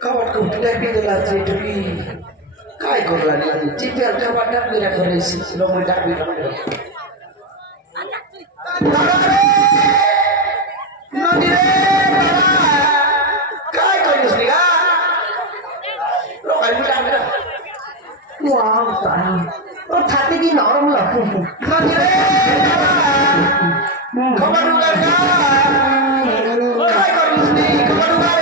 Kawan kau tidak bilang itu ki, kai kau lagi cipta kawan tak bila kau resi, lo tak bilang. Nanti kai kau ni sendiri, lo kai bilang. Wow, tadi, oh tadi di normal lah. Nanti kau baru kan? Kai kau ni sendiri, kau baru kan?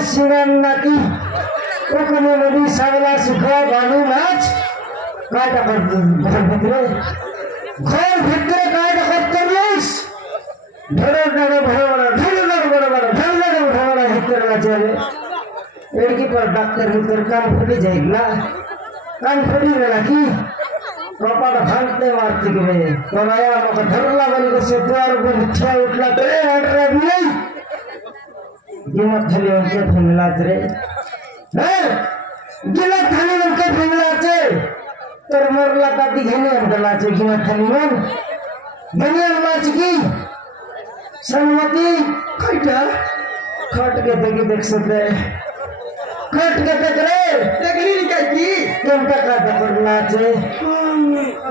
Sinan naki, ukumu mudi sabla sukha banu mach, kaita ghar bhitre kaita khattarlis, dharo bhara bhitre लड़की पर doctor भीतर कान फटी जाएगा कान फटी गया कि कपाट फाड़ते मारती के वे तो नया मौका धरला वाली को से द्वार पे बिछा उठला तेरे हट रहा भी नहीं गिनत थली उनके फिंगलाच रे हैं गिनत थली उनके फिंगलाच तर मरला का दिखने अंदलाच गिनत थली मन बनिया लाच की सम्मति काटा काट के देख सकते कट के तकरे तकरी निकाल की तुम का पड़ना चे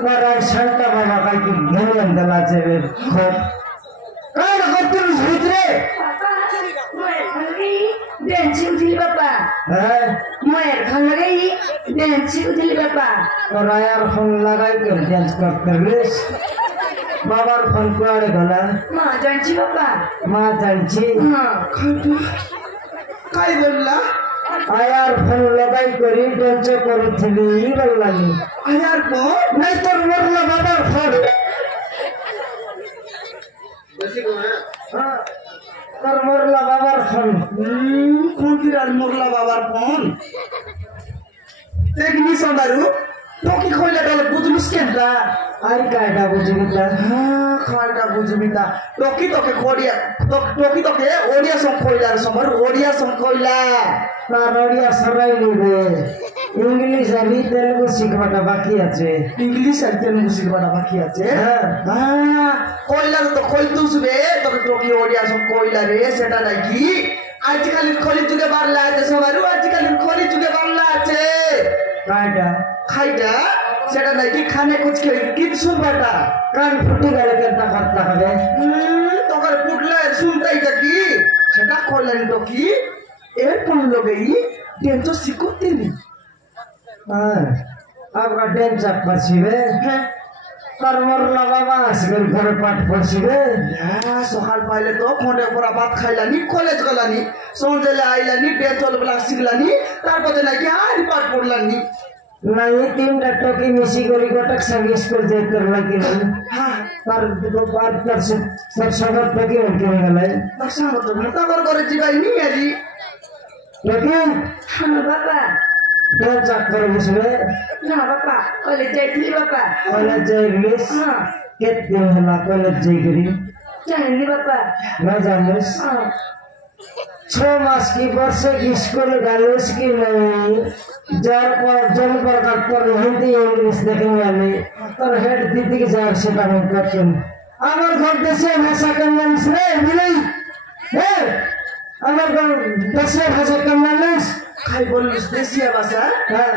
मरा शांता बाबा का की घेरे अंदला चे वे खोट कान करते उस भीतरे डेंची उठिल बापा हैं मैं खान गई डेंची उठिल बापा और यार फोन लगाई कर डांस कर लेस बाबा फोन को आड़े गला मां जानची बापा मां जानची हां Kamu kai bolla? आयार फोन लगाई करी डांस करी थी गल्लानी Ayar ko? नहीं तो मरला बाबा फोन हाँ तर मरला बाबा phone Kau kira murla babar pon? Teknis sambaru? Toki kau lihat dalam butuh miskin dah. आई काटा बुझिता हाँ खाटा बुझबिता टोकी टोके खोडिया टोकी टोके ओडिया सं खोइला समर ओडिया सं खोइला ना रोडिया सराई लिबे इंग्लिश अभी तेलुगु शिखवाटा बाकी আছে इंग्लिश আর তেলুগু শিখবাটা বাকি আছে হ্যাঁ হ্যাঁ কইলা তো কই তুসবে তোকে টोकी ओडिया सं खोइला রে সেটা নাকি আজকাল খলি যুগে বাড়লা আছে সবারু আজকাল খলি যুগে বাড়লা আছে काटा খাইটা সেটা নাকি খানে কুছ কি শুনবাটা कान फुटी गले करता करता হবে তোকার পুটলা শুনতাইটা কি সেটা কইলেন তো কি এর কোন লগেই টেনটো শিখতেনি हां आपका डांस पछिबे হ্যাঁ तर मरला बाबा আসবেন ঘরে পাঠ পড়ছিবে সকাল পাইলে তো ফোনে পড়া ভাত খাইলানি কলেজ গলানি সন্ধ্যালে আইলানি বেতল বলা শিখলানি তারপরে নাকি আর পাঠ পড়লানি नहीं तीन डॉक्टर की मिसी करी गोटक सर्विस कर जे कर लगी হ্যাঁ पर दो बार कर से सब सगर पे के उनके गले বাসা মতো মোটা করে জিবাই নি আজি लेकिन हां बापा डांस कर उसमें ना बापा कॉलेज जाइली बापा कॉलेज जाए इंग्लिश हां कितने हला कॉलेज जाए करी जानली बापा मैं जानूस हां 6 मास की वर्ष की स्कूल गालूस की नहीं जार पर जन पर कर हिंदी इंग्लिश देखने वाले तर हेड दीदी के जार से काम करते हैं अमर घर देशे भाषा कन्नन से मिली है अमर घर देशे भाषा कन्नन খাই বলিস দেশিয়া ভাষা हां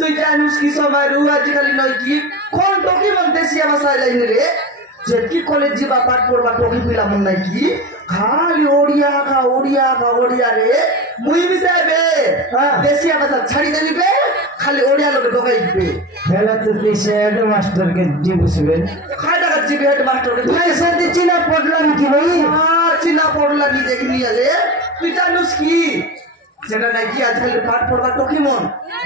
তুই জানিস কি সবারু আজকাল নয় কি কোন টকি মন দেশিয়া ভাষা লাইনি রে যেকি কলেজ ଯିବା পাঠ পড়বা টকি পিলা মন নাই কি খালি ওড়িয়া কা রে মুই বিসাবে हाँ। देसी भाषा छाड़ी देबी बे खाली ओडिया लोग डोकाइबे हेला तो से हेडमास्टर के जीवसबे खाइटा का जीबी हेडमास्टर के मैं सती चिना पडलाम कि भाई हां चिना पड़ला नी देखनी आले তুই জানিস কি যেটা নাকি আজকাল পাঠ পড়বা টকিমন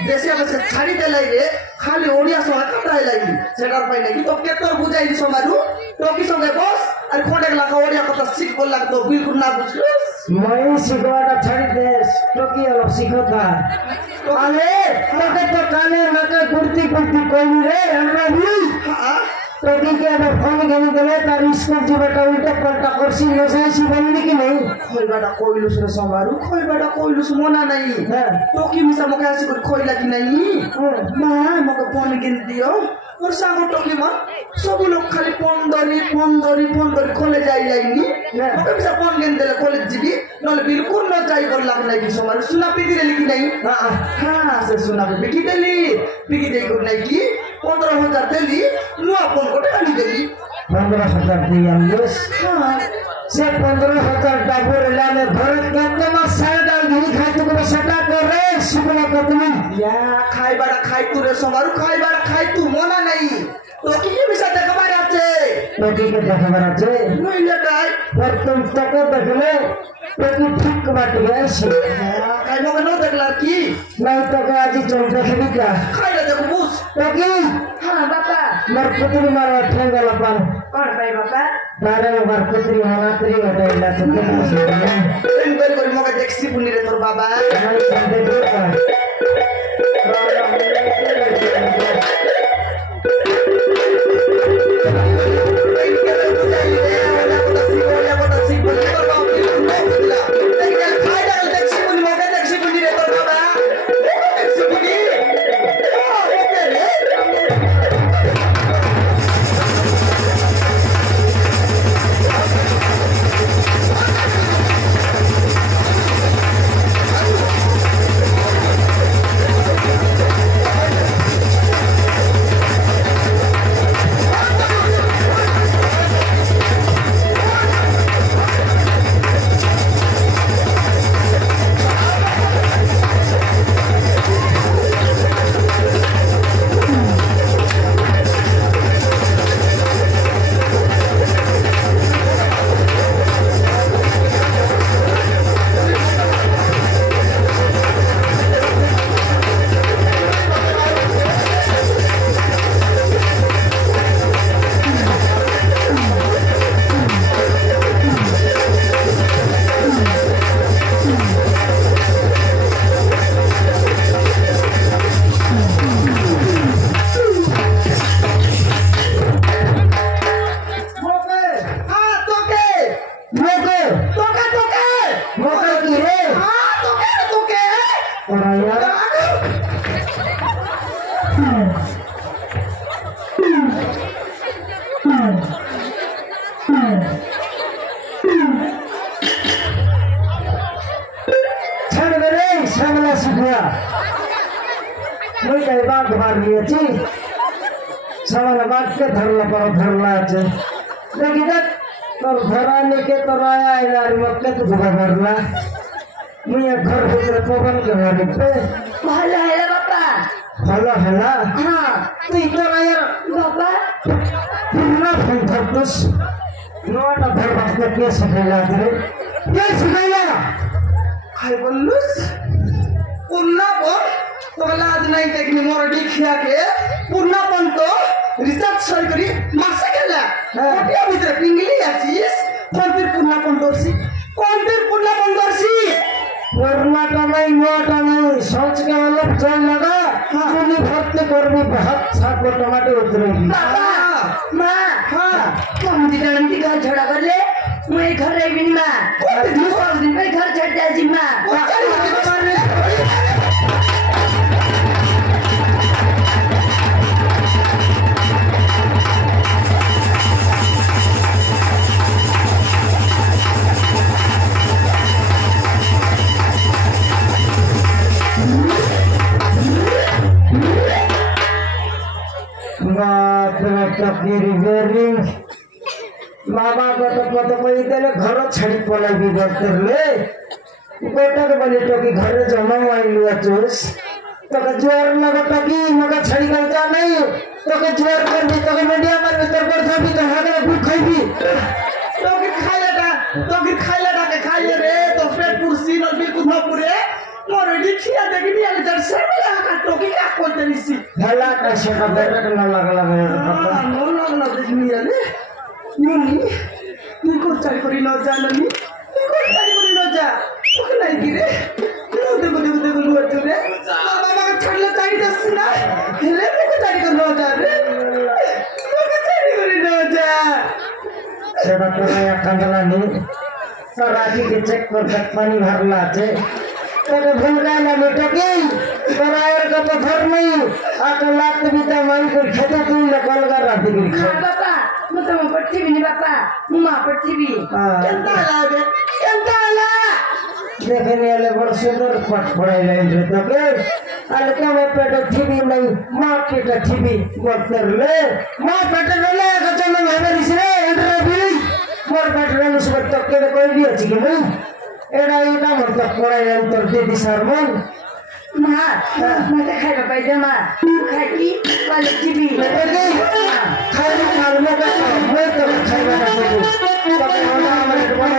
দেশে ভাষা ছাড়ি দেলাই রে খালি ওড়িয়া সঙ্গে কাটাই লাগি সেটার পাই নাকি তো কে তোর বুঝাইনি সমারু টকি সঙ্গে বস আর খোঁড়ে লাগা ওড়িয়া কথা শিখ বল লাগতো বিলকুল না বুঝলস मैं सिखवाड़ा छाड़ी दे टोकी अलग सिखता अरे तोके तो काने नके गुर्ती गुर्ती कोई रे हमरा भी হ্যাঁ टोकी के अब फोन घेनी देले तार स्कूल जीवटा उल्टा पलटा करसी नसाई बनली कि नहीं খইবাটা কইলুস রে সমারু খইবাটা কইলুস মনা নাই হ্যাঁ টকি মিসা মকে আসি করে খই লাগি নাই মা মকে ফোন কিন দিও ওর সাঙ্গ টকি মা সব লোক খালি পন্দরি খোলে যাই যাইনি মকে মিসা ফোন কিন দিলে কলেজ যাবি নলে বিলকুল ন যাই বল লাগ নাই সমারু সুনা পিদি রে লিখি নাই হ্যাঁ সে সুনা পিকি দেলি পিকি দেই কর নাই কি 15,000 দেলি নুয়া ফোন কোটে আনি দেলি 15,000 दिया मिस হ্যাঁ से 15,000 डाबोर लाने भरत कहते मा साल डाल घी खाई तो को सटा कर रे सुपना कतनी या খাইবাড়া খাই তু রে সমারু খাইবাড়া খাই তু মনা নাই তো কি মিসা দেখবার আছে टोकी के देखबर আছে নইলে গাই पर तुम तक देखले टोकी ठीक बाट गई से খাই মগে ন দেখলা কি नहीं तो के आज चल देखबी का খাইলে দেখো বুঝ टोकी हाँ बापा मर पुत्री मारो ठेंगल अपन कौन भाई बापा बारे मर पुत्री हनात्री हटाइला तो के এন করে মগে দেখছি পুনি রে তোর বাবা नहीं संदे का बात मार लिए थी सवाल बात के धरला पर धरला আছে देखी देख তোর ধরানি কে তোর আয়া আর মতকে তো ধরা ধরলা মুই ঘর ভিতরে পবন কে মারিতে ভালো হলো বাপা ভালো হলা हाँ তুই তোর আয়া बापा পুরো ফোন করতস নটা ধরবা কে শিখাইলা রে কে শিখাইলা খাই বললুস পুন্নাপন তোকে লাজ নাই দেখনি মোর ডিখিয়া কে পুন্নাপন তো রিসার্চ সই করি মাসে গেলা ওটিয়া ভিতরে পিঙ্গলি আছিস কোনটির পুন্নাপন দর্শি वरनाटा नहीं नोटा नहीं सोच के मतलब चल लगा चुनी भरते करबी बहुत साको टमाटर उतरेगी बाबा माँ हाँ तुम दिनंती घर छोड़ा कर ले मैं घर रही बिन माँ दूसरा दिन मैं घर छड़ जाए जी माँ रिपेयरिंग बाबा को तो कोई देले घर छड़ी पलाई भी करते ले गोटा के बने टोकी घर में जमा मार लिया चोस तो के जोर लगा टोकी मगा छड़ी गलता नहीं तो के जोर कर भी तो के मीडिया मार भी तो कर भी तो हाथ में भूख खाई भी तो फिर खाइला डा के खाइए रे तो पेट पुरसी न बिल्कुल न पुरे मोर लिखिया देखनी अगर जर से मिला का टोकी का कोई तरीसी भला का छोटा बेटा न लगला है पता नो लगला देखनी रे नुनी तू को चाय करी न जाननी तू को चाय करी न जा तू के नहीं गिरे देखो लुआ तू रे बाबा का छड़ले चाय दस ना हेले को चाय कर न जा रे तू के चाय करी न जा सेवा कराया कंदला नहीं तो राती के चेक पर तक पानी भरला छे तो भूल गया ना बेटा की करायर का तो घर नहीं आके लात बीता माई को खेता तू निकल कर राती की हाँ बापा मैं तो पट्टी भी नहीं बापा मुँह पट्टी भी केंता ला देखने वाले बड़ सुंदर पट पड़े लाइन रे तो के अलका में पेट ठीबी नहीं मां पेट ठीबी गोतर ले मां पेट ले के चलो हमारी से इंटरव्यू मोर पेट ले उस वक्त तक के कोई भी अच्छी के नहीं एड़ा एटा मत पड़े लाइन तो दे दी सरमन माँ मैं तो खाई बापा इधर माँ खाई की क्वालिटी भी खाली खाल में का मैं तो खाई बना सकूं तब होना हमारे बड़ा